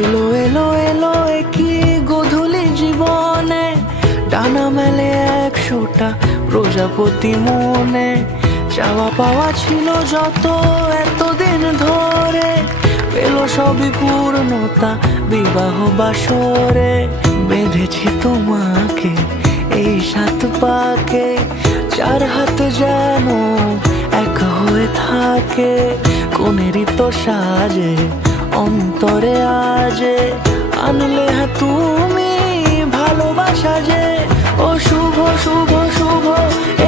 এলো এলো এলো কি গোধূলি জীবনে, ডানা মেলে 100টা প্রজাপতি মনে। চাওয়া পাওয়া ছিল যত এতদিন ধরে, পেল সবই পূর্ণতা বিবাহ বাসরে। বেঁধেছি তোমাকে এই 7 পাকে, 4 হাত যেন এক হয়ে থাকে। কোনেরই তো সাজে অন্তরে আজে, আনলে হ্যাঁ তুমি ভালোবাসা যে। ও শুভ শুভ শুভ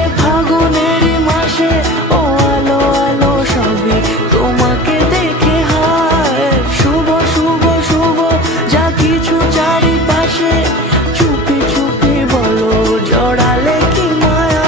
এ ফাগুনেরই মাসে, ও আলো আলো সবই তোমাকে দেখে হায়। শুভ শুভ শুভ যা কিছু চারিপাশে, চুপি চুপি বলো জড়ালে কি মায়া।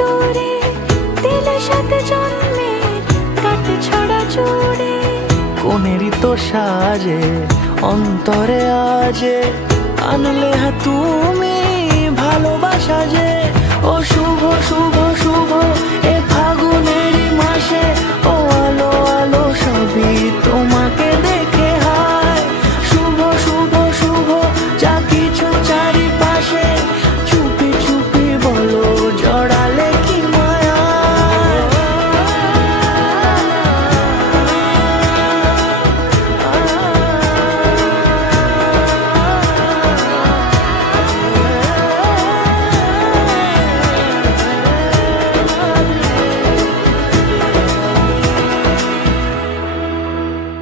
দূরে দিলে 7 জন্মের কাট ছড়া জুড়ে। কোনেরই তো সাজে অন্তরে আজে, আনলে হ্যাঁ তুমি ভালোবাসা যে। ও শুভ শুভ